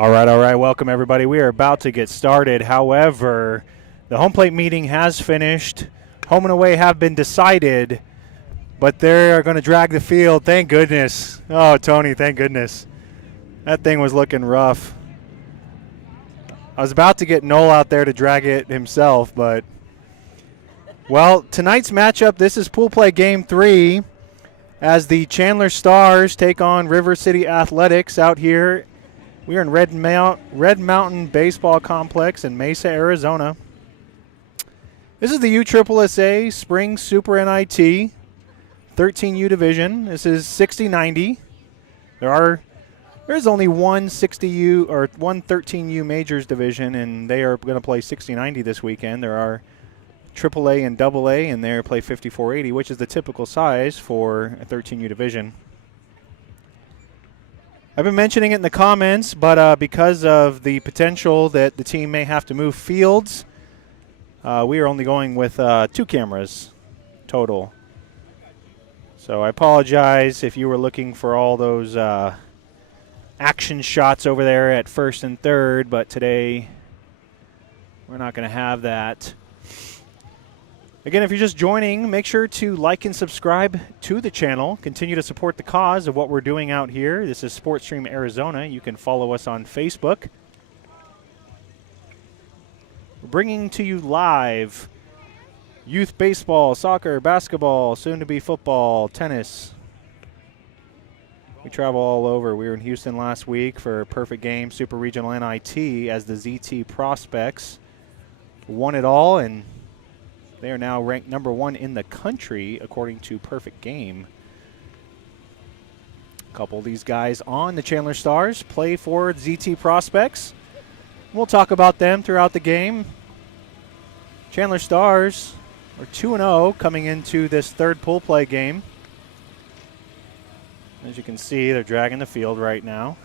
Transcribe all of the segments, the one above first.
All right. Welcome, everybody. We are about to get started. However, the home plate meeting has finished. Home and away have been decided, but they are going to drag the field. Thank goodness. Oh, Tony, thank goodness. That thing was looking rough. I was about to get Noel out there to drag it himself, but, well, tonight's matchup, this is pool play game 3 as the Chandler Stars take on River City Athletics out here. We are in Red Mountain Baseball Complex in Mesa, Arizona. This is the USSSA Spring Super NIT 13U division. This is 60-90. There's only one 60U or one 13U majors division, and they are going to play 60-90 this weekend. There are AAA and AA, and they play 54-80, which is the typical size for a 13U division. I've been mentioning it in the comments, but because of the potential that the team may have to move fields, we are only going with 2 cameras total. So I apologize if you were looking for all those action shots over there at first and third, but today we're not going to have that. Again, if you're just joining, make sure to like and subscribe to the channel. Continue to support the cause of what we're doing out here. This is SportsStream Arizona. You can follow us on Facebook. We're bringing to you live youth baseball, soccer, basketball, soon-to-be football, tennis. We travel all over. We were in Houston last week for a perfect game, Super Regional NIT, as the ZT Prospects won it all, and they are now ranked number 1 in the country, according to Perfect Game. A couple of these guys on the Chandler Stars play for ZT Prospects. We'll talk about them throughout the game. Chandler Stars are 2-0 coming into this third pool play game. As you can see, they're dragging the field right now.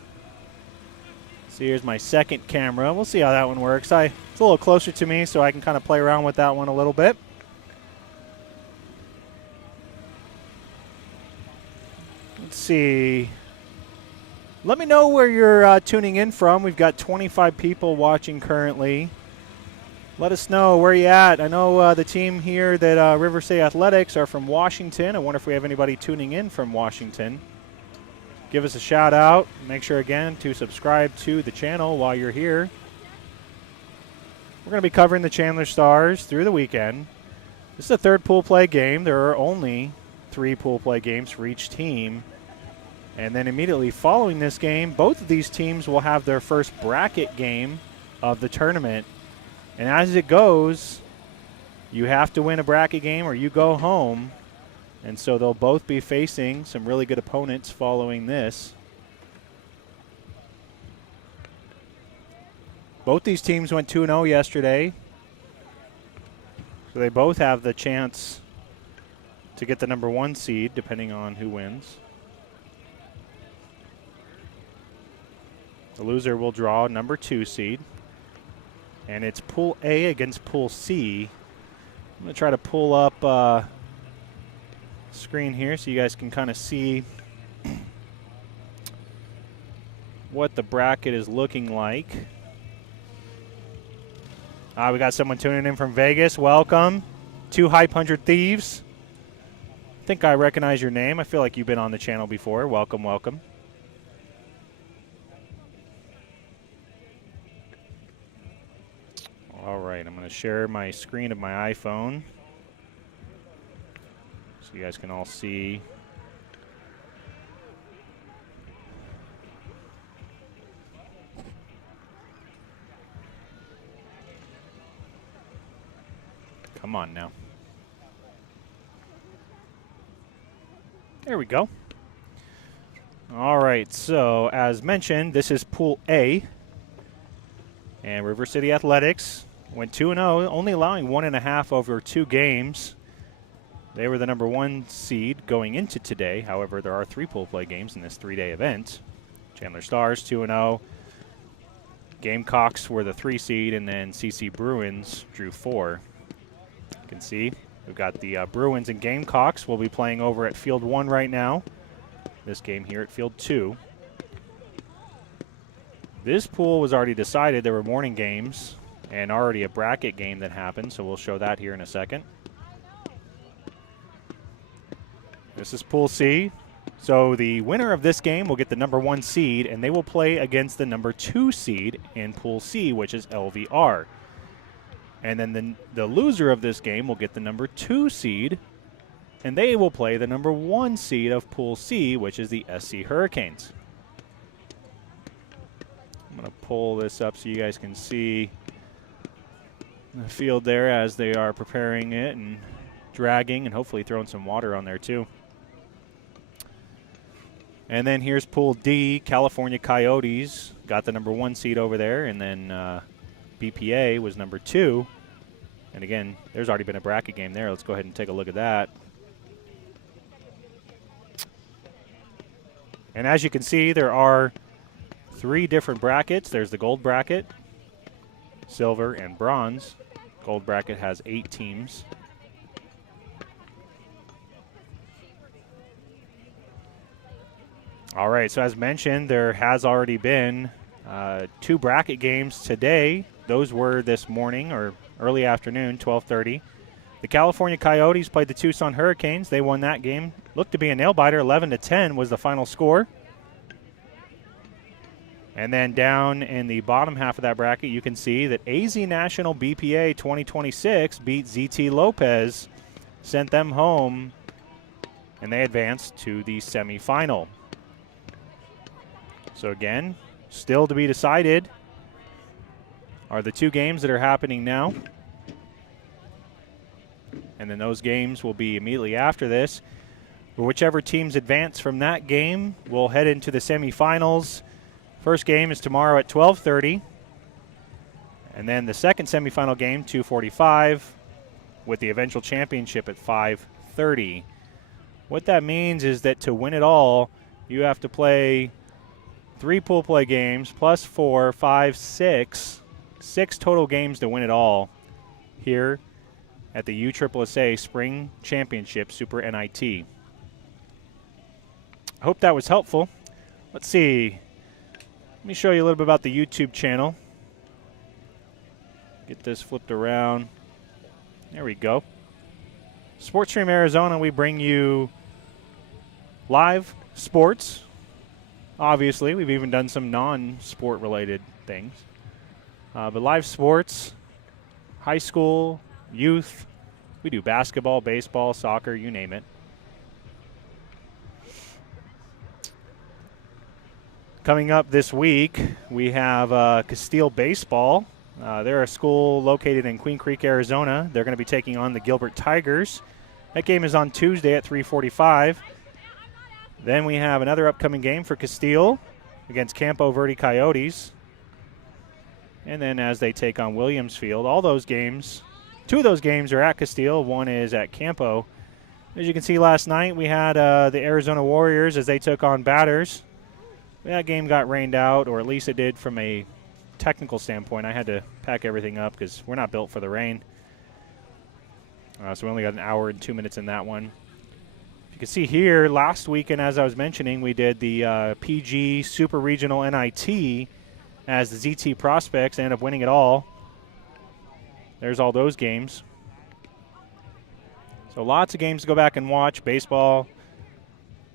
So here's my second camera. We'll see how that one works. It's a little closer to me, so I can kind of play around with that one a little bit. Let's see. Let me know where you're tuning in from. We've got 25 people watching currently. Let us know where you're at. I know the team here that River City Athletics are from Washington. I wonder if we have anybody tuning in from Washington. Give us a shout out. Make sure again to subscribe to the channel while you're here. We're going to be covering the Chandler Stars through the weekend. This is the third pool play game. There are only 3 pool play games for each team. And then immediately following this game, both of these teams will have their first bracket game of the tournament. And as it goes, you have to win a bracket game or you go home. And so they'll both be facing some really good opponents following this. Both these teams went 2-0 yesterday. So they both have the chance to get the number 1 seed, depending on who wins. The loser will draw number 2 seed. And it's Pool A against Pool C. I'm going to try to pull up screen here so you guys can kind of see what the bracket is looking like. We got someone tuning in from Vegas. Welcome. 2 Hype 100 Thieves. I think I recognize your name. I feel like you've been on the channel before. Welcome, welcome. All right, I'm going to share my screen of my iPhone so you guys can all see. Come on now. There we go. All right, so as mentioned, this is Pool A. And River City Athletics went 2-0, only allowing 1.5 over 2 games. They were the number 1 seed going into today. However, there are 3 pool play games in this 3-day event. Chandler Stars 2-0. Gamecocks were the 3 seed, and then CC Bruins drew 4. You can see we've got the Bruins and Gamecocks. We'll be playing over at Field 1 right now. This game here at Field 2. This pool was already decided. There were morning games and already a bracket game that happened, so we'll show that here in a second. This is Pool C. So the winner of this game will get the number 1 seed, and they will play against the number 2 seed in Pool C, which is LVR. And then the loser of this game will get the number 2 seed, and they will play the number 1 seed of Pool C, which is the SC Hurricanes. I'm going to pull this up so you guys can see the field there as they are preparing it and dragging and hopefully throwing some water on there too. And then here's Pool D. California Coyotes got the number 1 seed over there, and then BPA was number 2. And again, there's already been a bracket game there. Let's go ahead and take a look at that. And as you can see, there are 3 different brackets. There's the gold bracket, silver, and bronze. Gold bracket has 8 teams. All right, so as mentioned, there has already been 2 bracket games today. Those were this morning or early afternoon, 12:30. The California Coyotes played the Tucson Hurricanes. They won that game. Looked to be a nail-biter. 11-10 was the final score. And then down in the bottom half of that bracket, you can see that AZ National BPA 2026 beat ZT Lopez, sent them home, and they advanced to the semifinal. So again, still to be decided are the 2 games that are happening now. And then those games will be immediately after this. Whichever teams advance from that game will head into the semifinals. First game is tomorrow at 12:30. And then the second semifinal game, 2:45, with the eventual championship at 5:30. What that means is that to win it all, you have to play 3 pool play games plus 4, 5, 6 total games to win it all here at the USSSA Spring Championship Super NIT. I hope that was helpful. Let's see. Let me show you a little bit about the YouTube channel. Get this flipped around. There we go. SportsStream Arizona, we bring you live sports. Obviously, we've even done some non-sport related things. But live sports, high school, youth, we do basketball, baseball, soccer, you name it. Coming up this week, we have Castile Baseball. They're a school located in Queen Creek, Arizona. They're going to be taking on the Gilbert Tigers. That game is on Tuesday at 3:45. Then we have another upcoming game for Castile against Campo Verde Coyotes. And then as they take on Williams Field, all those games, 2 of those games are at Castile, 1 is at Campo. As you can see last night, we had the Arizona Warriors as they took on Batters. That game got rained out, or at least it did from a technical standpoint. I had to pack everything up because we're not built for the rain. So we only got an hour and 2 minutes in that one. You can see here, last weekend, as I was mentioning, we did the PG Super Regional NIT as the ZT Prospects. They ended up winning it all. There's all those games. So lots of games to go back and watch. Baseball,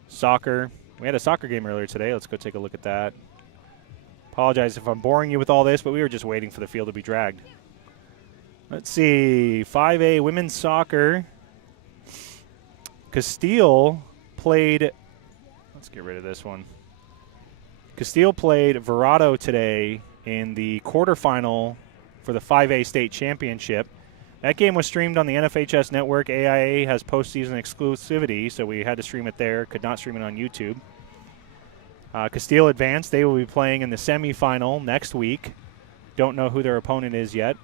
soccer. We had a soccer game earlier today. Let's go take a look at that. Apologize if I'm boring you with all this, but we were just waiting for the field to be dragged. Let's see. 5A women's soccer. Castile played, let's get rid of this one. Castile played Verado today in the quarterfinal for the 5A state championship. That game was streamed on the NFHS network. AIA has postseason exclusivity, so we had to stream it there. Could not stream it on YouTube. Castile advanced. They will be playing in the semifinal next week. Don't know who their opponent is yet.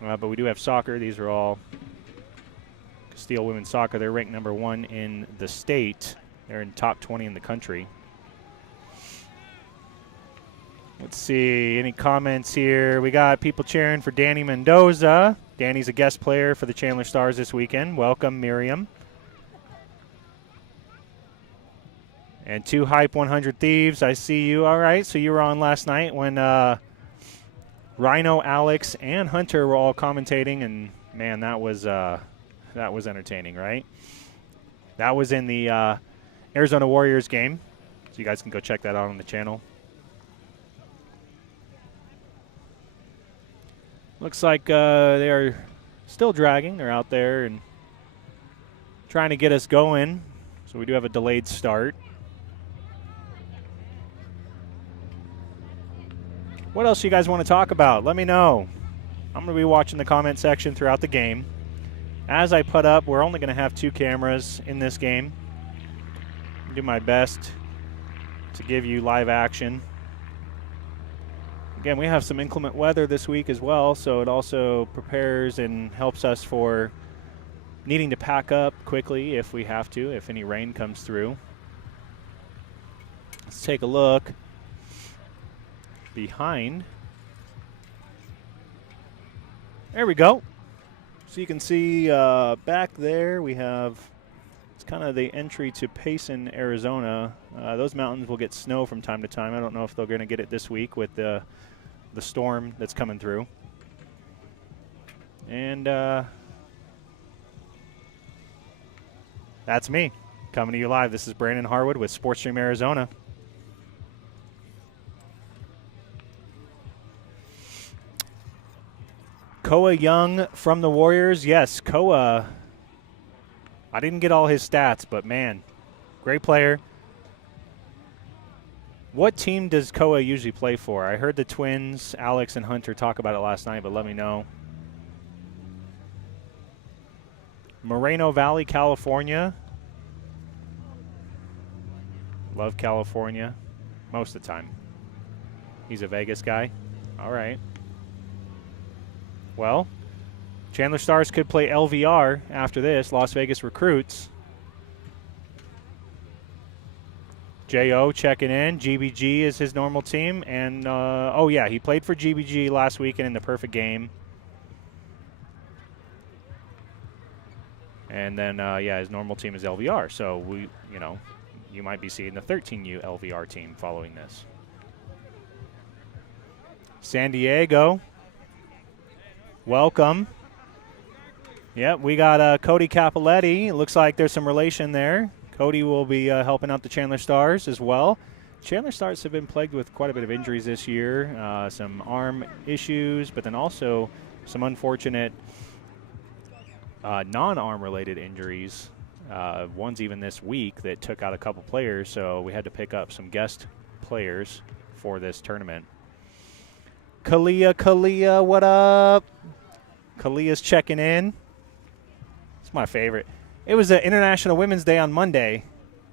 But we do have soccer. These are all Castile women's soccer. They're ranked number 1 in the state. They're in top 20 in the country. Let's see, any comments here? We got people cheering for Danny Mendoza. Danny's a guest player for the Chandler Stars this weekend. Welcome, Miriam. And 2 Hype 100 Thieves, I see you. All right, so you were on last night when Rhino, Alex, and Hunter were all commentating, and man, that was entertaining, right? That was in the Arizona Warriors game, so you guys can go check that out on the channel. Looks like they are still dragging. They're out there and trying to get us going, so we do have a delayed start. What else you guys want to talk about? Let me know. I'm going to be watching the comment section throughout the game. As I put up, we're only going to have 2 cameras in this game. I'll do my best to give you live action. Again, we have some inclement weather this week as well, so it also prepares and helps us for needing to pack up quickly if we have to, if any rain comes through. Let's take a look behind. There we go. So you can see back there we have, it's kind of the entry to Payson, Arizona. Those mountains will get snow from time to time. I don't know if they're going to get it this week with the storm that's coming through. And that's me coming to you live. This is Brandon Harwood with SportsStream Arizona. Koa Young from the Warriors. Yes, Koa. I didn't get all his stats, but man, great player. What team does Koa usually play for? I heard the Twins, Alex and Hunter, talk about it last night, but let me know. Moreno Valley, California. Love California most of the time. He's a Vegas guy. All right. Well, Chandler Stars could play LVR after this, Las Vegas Recruits. J.O. checking in. GBG is his normal team. And, oh, yeah, he played for GBG last weekend in the perfect game. And then, yeah, his normal team is LVR. So, you might be seeing the 13U LVR team following this. San Diego. Welcome. Yep, we got Cody Capoletti. It looks like there's some relation there. Cody will be helping out the Chandler Stars as well. Chandler Stars have been plagued with quite a bit of injuries this year, some arm issues, but then also some unfortunate non-arm related injuries. One's even this week that took out a couple players, so we had to pick up some guest players for this tournament. Kalia, what up? Kalia's checking in. It's my favorite. It was International Women's Day on Monday,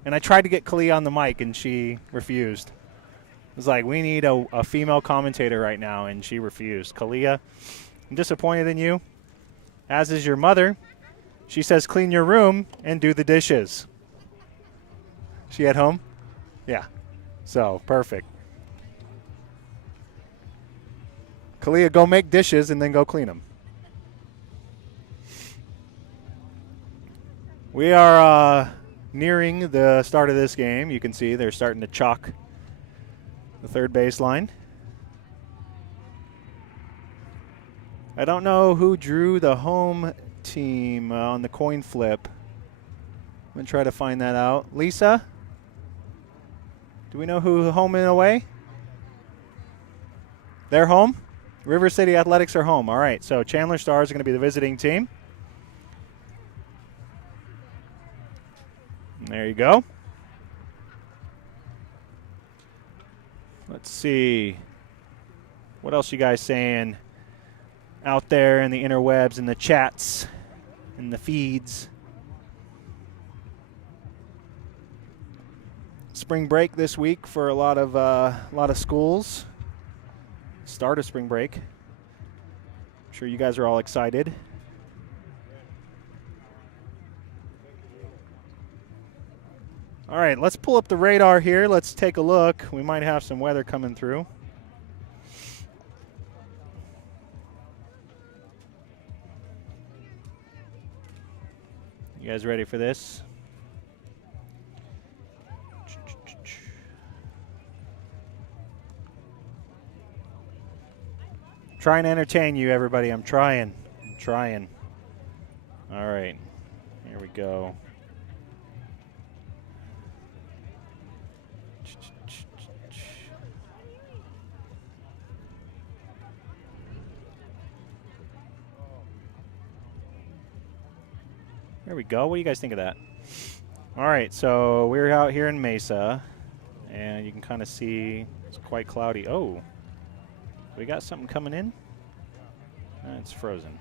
and I tried to get Kalia on the mic, and she refused. It was like, we need a female commentator right now, and she refused. Kalia, I'm disappointed in you, as is your mother. She says clean your room and do the dishes. She at home? Yeah. So, perfect. Kalia, go make dishes and then go clean them. We are nearing the start of this game. You can see they're starting to chalk the third baseline. I don't know who drew the home team on the coin flip. I'm going to try to find that out. Lisa? Do we know who home and away? They're home? River City Athletics are home. All right, so Chandler Stars are going to be the visiting team. And there you go. Let's see. What else you guys saying out there in the interwebs, in the chats, in the feeds? Spring break this week for a lot of schools. Start of spring break. I'm sure you guys are all excited. All right, let's pull up the radar here. Let's take a look. We might have some weather coming through. You guys ready for this? Trying to entertain you, everybody. I'm trying. All right. Here we go. There we go. What do you guys think of that? All right, so we're out here in Mesa, and you can kind of see it's quite cloudy. Oh, we got something coming in. It's frozen.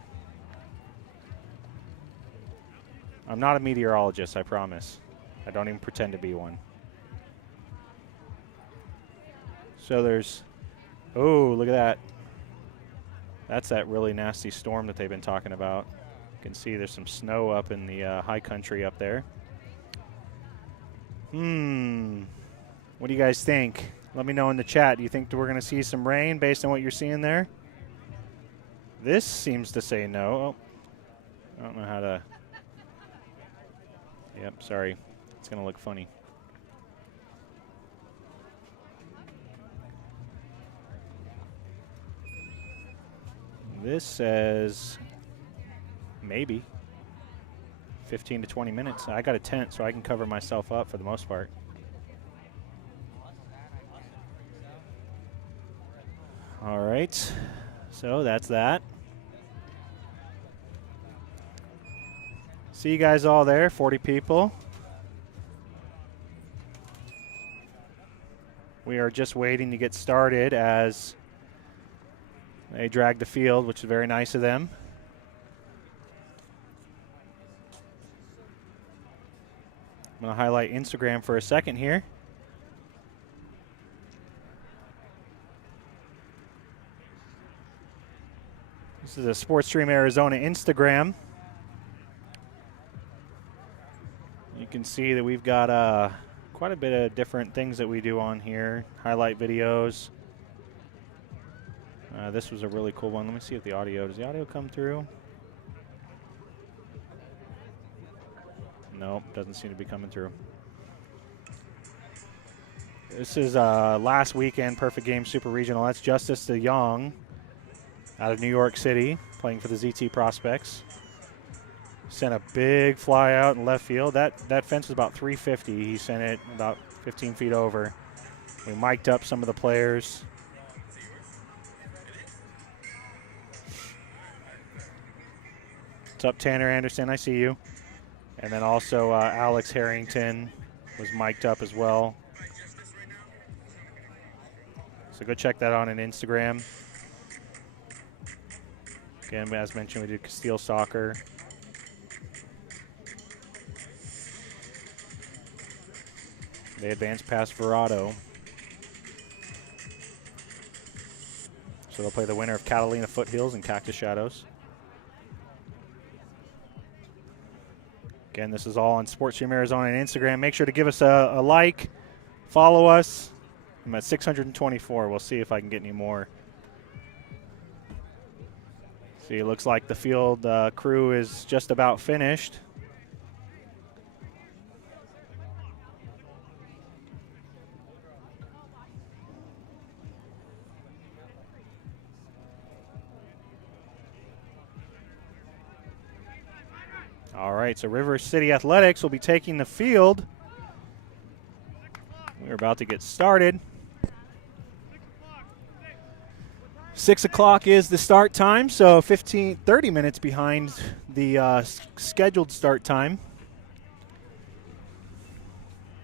I'm not a meteorologist, I promise. I don't even pretend to be one. So there's, oh, look at that. That's that really nasty storm that they've been talking about. You can see there's some snow up in the high country up there. What do you guys think? Let me know in the chat. Do you think that we're going to see some rain based on what you're seeing there? This seems to say no. Oh, I don't know how to. Yep, sorry. It's going to look funny. This says maybe 15 to 20 minutes. I got a tent, so I can cover myself up for the most part. All right, so that's that. See you guys all there, 40 people. We are just waiting to get started as they drag the field, which is very nice of them. I'm going to highlight Instagram for a second here. This is a SportsStream Arizona Instagram. You can see that we've got quite a bit of different things that we do on here. Highlight videos. This was a really cool one. Let me see if the audio, does the audio come through? Nope, doesn't seem to be coming through. This is last weekend, Perfect Game Super Regional. That's Justice DeYoung out of New York City, playing for the ZT Prospects. Sent a big fly out in left field. That fence was about 350. He sent it about 15 feet over. We mic'd up some of the players. What's up, Tanner Anderson? I see you. And then also Alex Harrington was mic'd up as well. So go check that out on Instagram. Again, as mentioned, we did Castile Soccer. They advanced past Verado. So they'll play the winner of Catalina Foothills and Cactus Shadows. Again, this is all on SportsStream Arizona and Instagram. Make sure to give us a like, follow us. I'm at 624. We'll see if I can get any more. See, it looks like the field crew is just about finished. All right, so River City Athletics will be taking the field. We're about to get started. 6 o'clock is the start time, so 30 minutes behind the scheduled start time.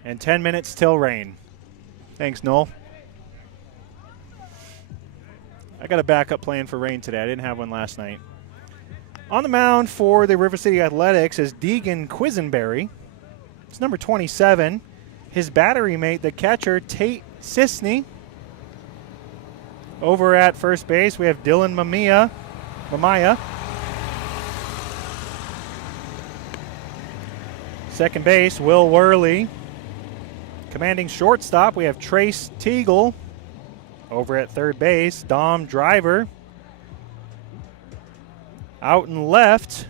And 10 minutes till rain. Thanks, Noel. I got a backup plan for rain today. I didn't have one last night. On the mound for the River City Athletics is Deegan Quisenberry. It's number 27. His battery mate, the catcher, Tate Sisney. Over at first base, we have Dylan Mamaya. Second base, Will Worley. Commanding shortstop, we have Trace Teagle. Over at third base, Dom Driver. Out and left,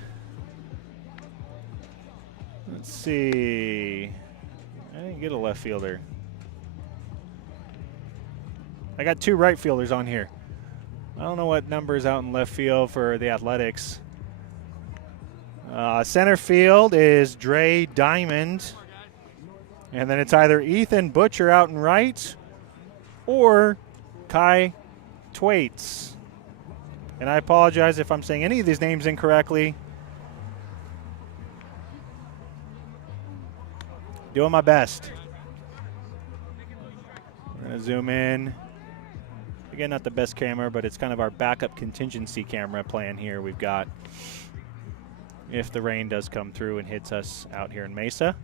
let's see. I didn't get a left fielder. I got two right fielders on here. I don't know what number's out in left field for the Athletics. Center field is Dre Diamond. And then it's either Ethan Butcher out in right or Kai Twaits. And I apologize if I'm saying any of these names incorrectly. Doing my best. We're going to zoom in. Again, not the best camera, but it's kind of our backup contingency camera plan here we've got if the rain does come through and hits us out here in Mesa.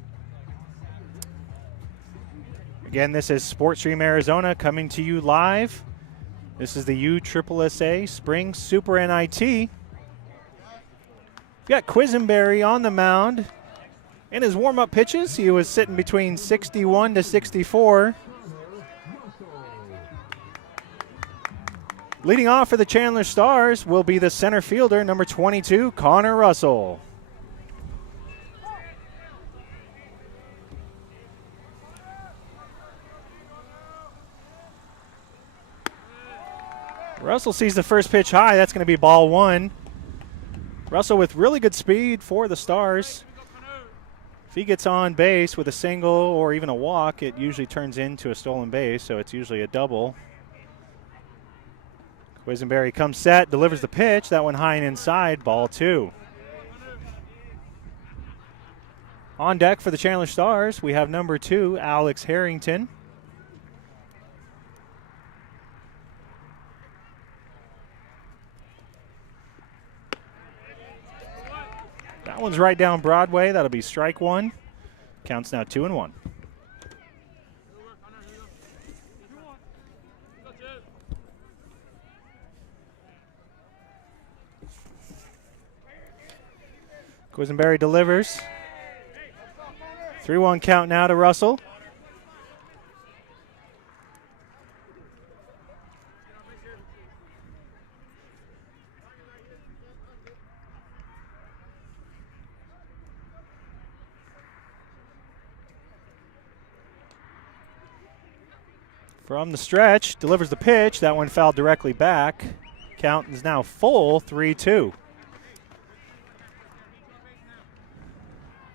Again, this is SportsStream Arizona coming to you live. This is the USSSA Spring Super NIT. We've got Quisenberry on the mound. In his warm-up pitches, he was sitting between 61 to 64. Leading off for the Chandler Stars will be the center fielder, number 22, Connor Russell. Russell sees the first pitch high. That's going to be ball one. Russell with really good speed for the Stars. If he gets on base with a single or even a walk, it usually turns into a stolen base, so it's usually a double. Quisenberry comes set, delivers the pitch. That one high and inside, ball two. On deck for the Chandler Stars, we have number 2, Alex Harrington. That one's right down Broadway. That'll be strike one. Counts now 2-1. Quisenberry delivers. 3-1 count now to Russell. From the stretch, delivers the pitch. That one fouled directly back. Count is now full, 3-2.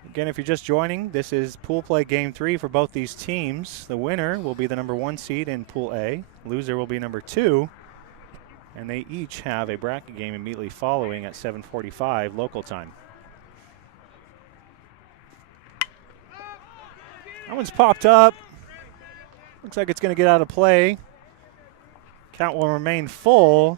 Again, if you're just joining, this is pool play game 3 for both these teams. The winner will be the number 1 seed in Pool A. Loser will be number 2. And they each have a bracket game immediately following at 7:45 local time. That one's popped up. Looks like it's going to get out of play. Count will remain full.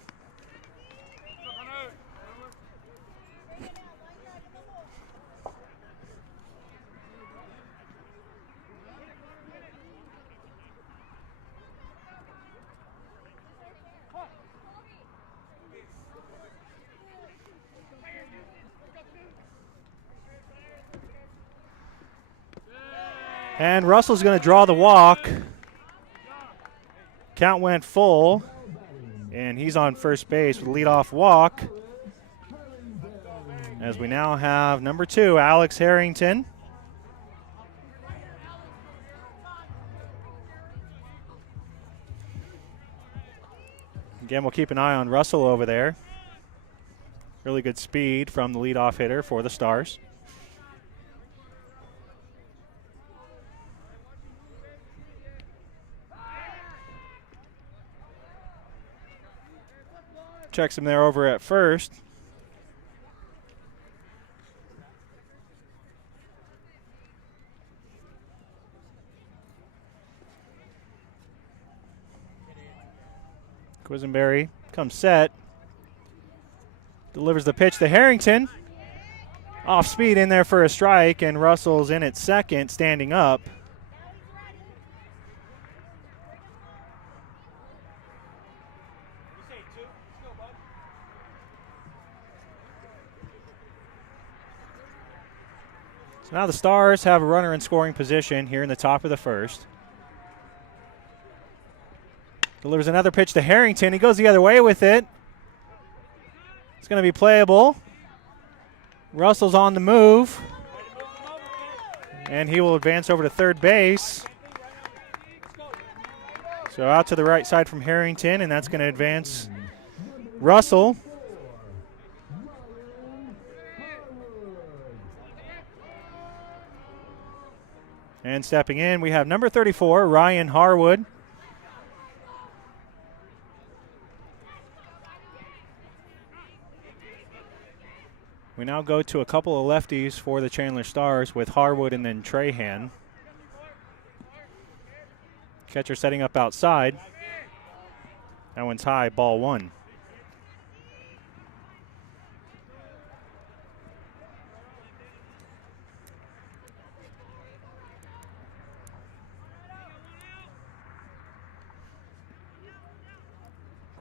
And Russell's going to draw the walk. Count went full, and he's on first base with a leadoff walk. As we now have number 2, Alex Harrington. Again, we'll keep an eye on Russell over there. Really good speed from the leadoff hitter for the Stars. Checks him there over at first. Quisenberry comes set. Delivers the pitch to Harrington. Off speed in there for a strike, and Russell's in at second, standing up. So now the Stars have a runner in scoring position here in the top of the first. Delivers another pitch to Harrington. He goes the other way with it. It's going to be playable. Russell's on the move. And he will advance over to third base. So out to the right side from Harrington, and that's going to advance Russell. And stepping in, we have number 34, Ryan Harwood. We now go to a couple of lefties for the Chandler Stars with Harwood and then Trahan. Catcher setting up outside. That one's high, ball one.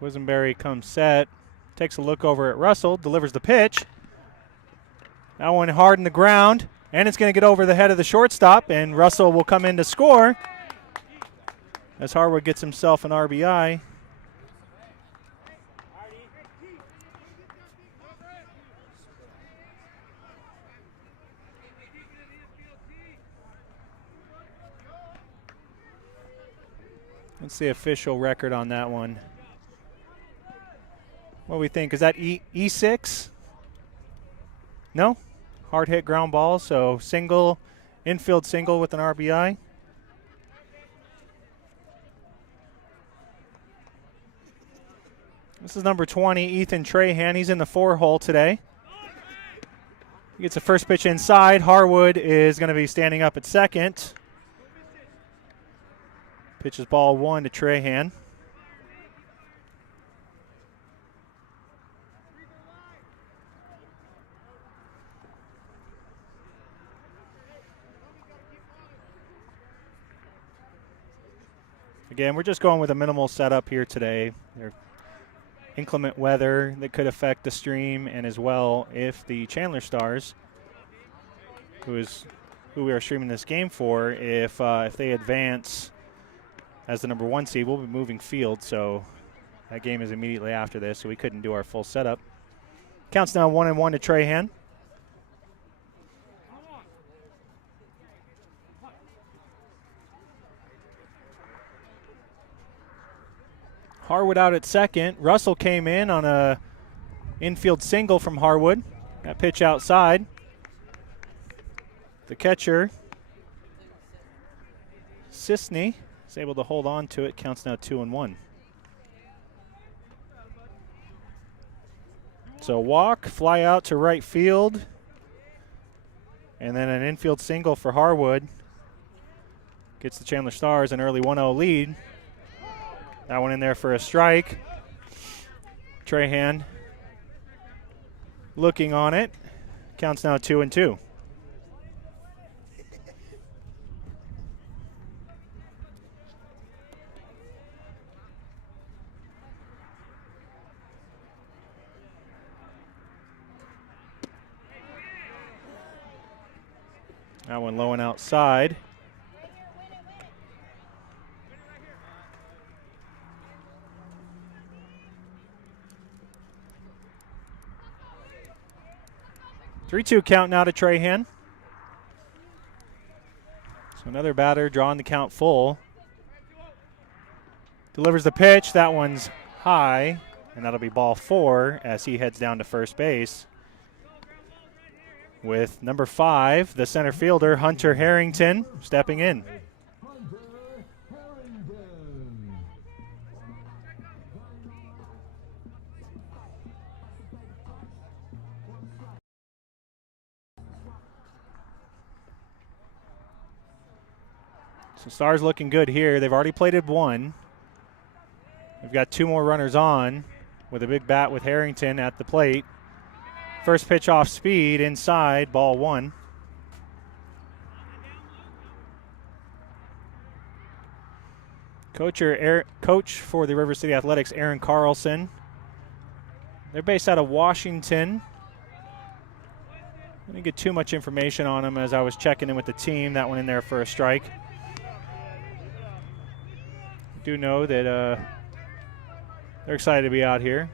Quisenberry comes set, takes a look over at Russell, delivers the pitch. That one hard in the ground, and it's going to get over the head of the shortstop, and Russell will come in to score as Harwood gets himself an RBI. What's the official record on that one? What do we think? Is that E6? No? Hard hit ground ball, so single, infield single with an RBI. This is number 20, Ethan Trahan. He's in the 4-hole today. He gets a first pitch inside. Harwood is going to be standing up at second. Pitches ball one to Trahan. Again, we're just going with a minimal setup here today. There's inclement weather that could affect the stream, and as well, if the Chandler Stars, who we are streaming this game for, if they advance as the number 1 seed, we'll be moving field, so that game is immediately after this, so we couldn't do our full setup. Counts now 1-1 to Trahan. Harwood out at second. Russell came in on a infield single from Harwood. That pitch outside. The catcher, Sisney, is able to hold on to it. Counts now 2-1. So walk, fly out to right field, and then an infield single for Harwood. Gets the Chandler Stars an early 1-0 lead. That one in there for a strike. Trahan looking on it. Counts now 2-2. That one low and outside. Three-two count now to Trahan. So another batter drawing the count full. Delivers the pitch. That one's high, and that'll be ball 4 as he heads down to first base. With number 5, the center fielder, Hunter Harrington, stepping in. So Stars looking good here. They've already plated one. We've got 2 more runners on with a big bat with Harrington at the plate. First pitch off speed, inside, ball 1. Coach for the River City Athletics, Aaron Carlson. They're based out of Washington. I didn't get too much information on them as I was checking in with the team. That one in there for a strike. I do know that they're excited to be out here.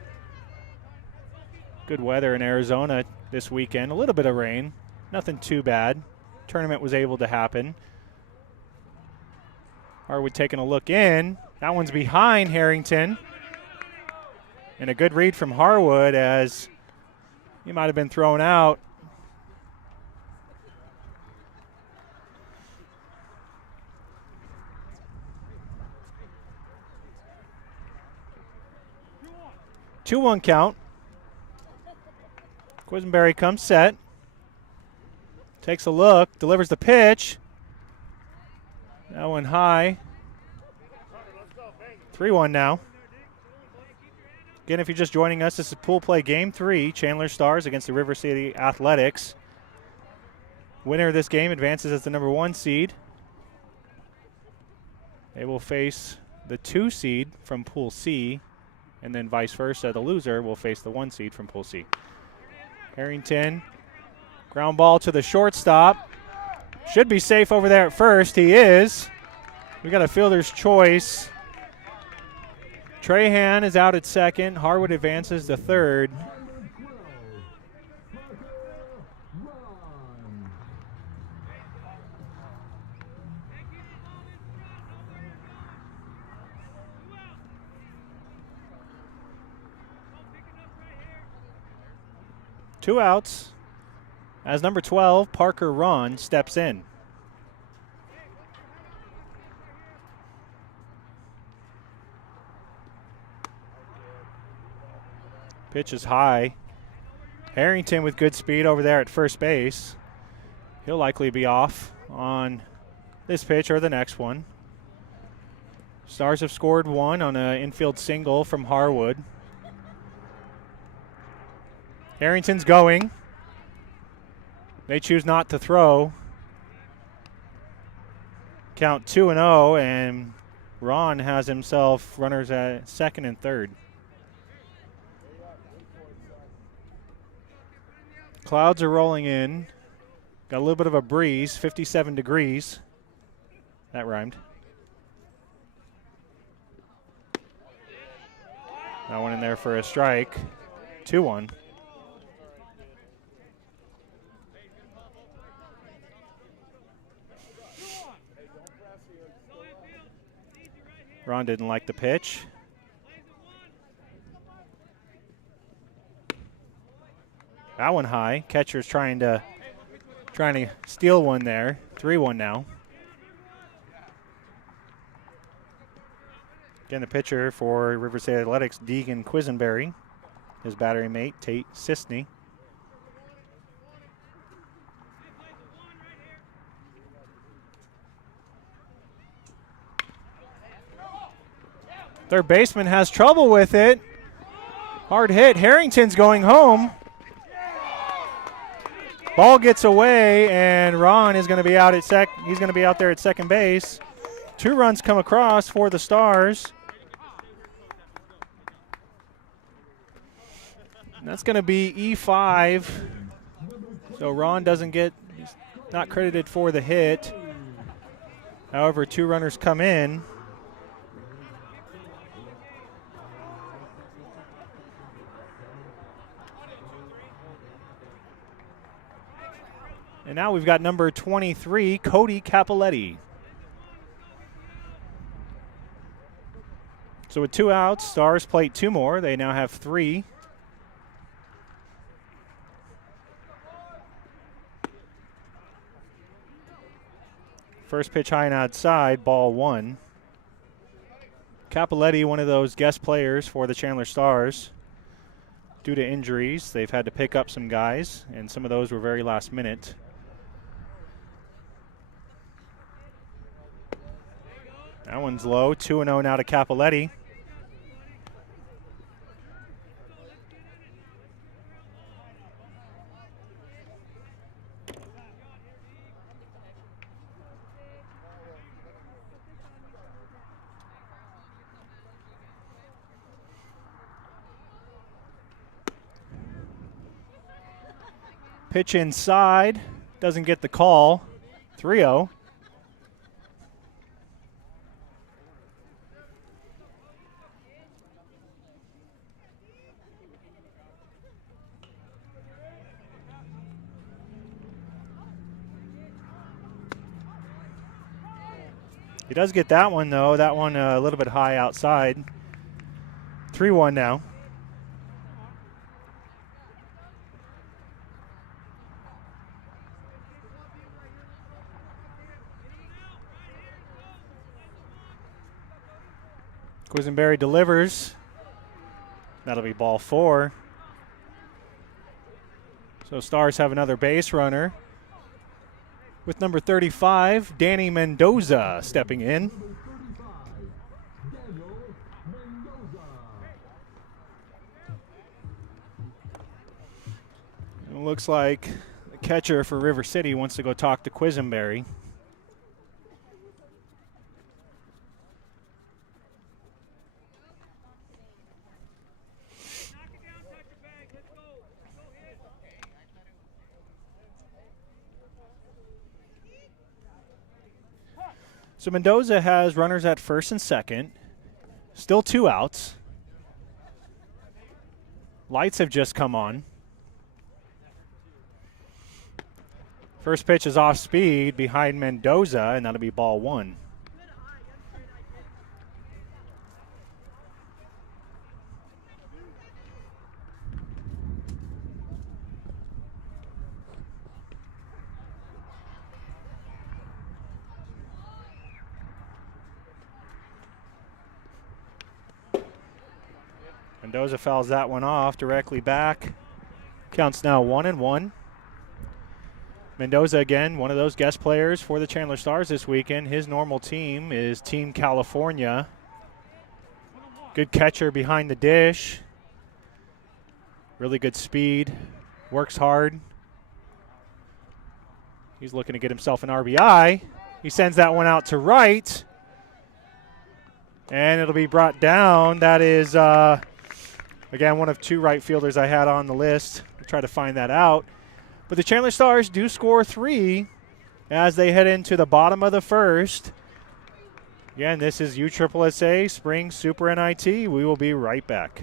Good weather in Arizona this weekend. A little bit of rain. Nothing too bad. Tournament was able to happen. Harwood taking a look in. That one's behind Harrington. And a good read from Harwood as he might have been thrown out. Two-one count. Quisenberry comes set. Takes a look, delivers the pitch. That one high. 3-1 now. Again, if you're just joining us, this is Pool Play Game 3, Chandler Stars against the River City Athletics. Winner of this game advances as the number 1 seed. They will face the 2 seed from Pool C, and then vice versa. The loser will face the 1 seed from Pool C. Harrington, ground ball to the shortstop. Should be safe over there at first. He is. We got a fielder's choice. Trahan is out at second. Harwood advances to third. Two outs as number 12, Parker Ron, steps in. Pitch is high. Harrington with good speed over there at first base. He'll likely be off on this pitch or the next one. Stars have scored 1 on an infield single from Harwood. Harrington's going. They choose not to throw. Count 2-0, and Ron has himself runners at second and third. Clouds are rolling in. Got a little bit of a breeze, 57 degrees. That rhymed. That one in there for a strike. 2-1. Ron didn't like the pitch. That one high. Catcher's trying to steal one there. 3-1 now. Again, the pitcher for River State Athletics, Deegan Quisenberry. His battery mate, Tate Sisney. Third baseman has trouble with it. Hard hit. Harrington's going home. Ball gets away, and Ron is going to be out at He's going to be out there at second base. 2 runs come across for the Stars. And that's going to be E5. So Ron he's not credited for the hit. However, 2 runners come in. And now we've got number 23, Cody Capoletti. So with 2 outs, Stars plate 2 more. They now have 3. First pitch high and outside, ball 1. Capoletti, one of those guest players for the Chandler Stars. Due to injuries, they've had to pick up some guys, and some of those were very last minute. That one's low. 2-0 now to Capoletti. Pitch inside. Doesn't get the call. 3-0. He does get that one, though. That one a little bit high outside. 3-1 now. Quisenberry delivers. That'll be ball 4. So Stars have another base runner with number 35, Danny Mendoza, stepping in. It looks like the catcher for River City wants to go talk to Quisenberry. So Mendoza has runners at first and second. Still 2 outs. Lights have just come on. First pitch is off speed behind Mendoza, and that'll be ball 1. Mendoza fouls that one off directly back. Counts now 1-1. Mendoza, again, one of those guest players for the Chandler Stars this weekend. His normal team is Team California. Good catcher behind the dish. Really good speed. Works hard. He's looking to get himself an RBI. He sends that one out to right. And it'll be brought down. That is, again, one of 2 right fielders I had on the list. I'll try to find that out. But the Chandler Stars do score 3 as they head into the bottom of the first. Again, this is USSSA Spring Super NIT. We will be right back.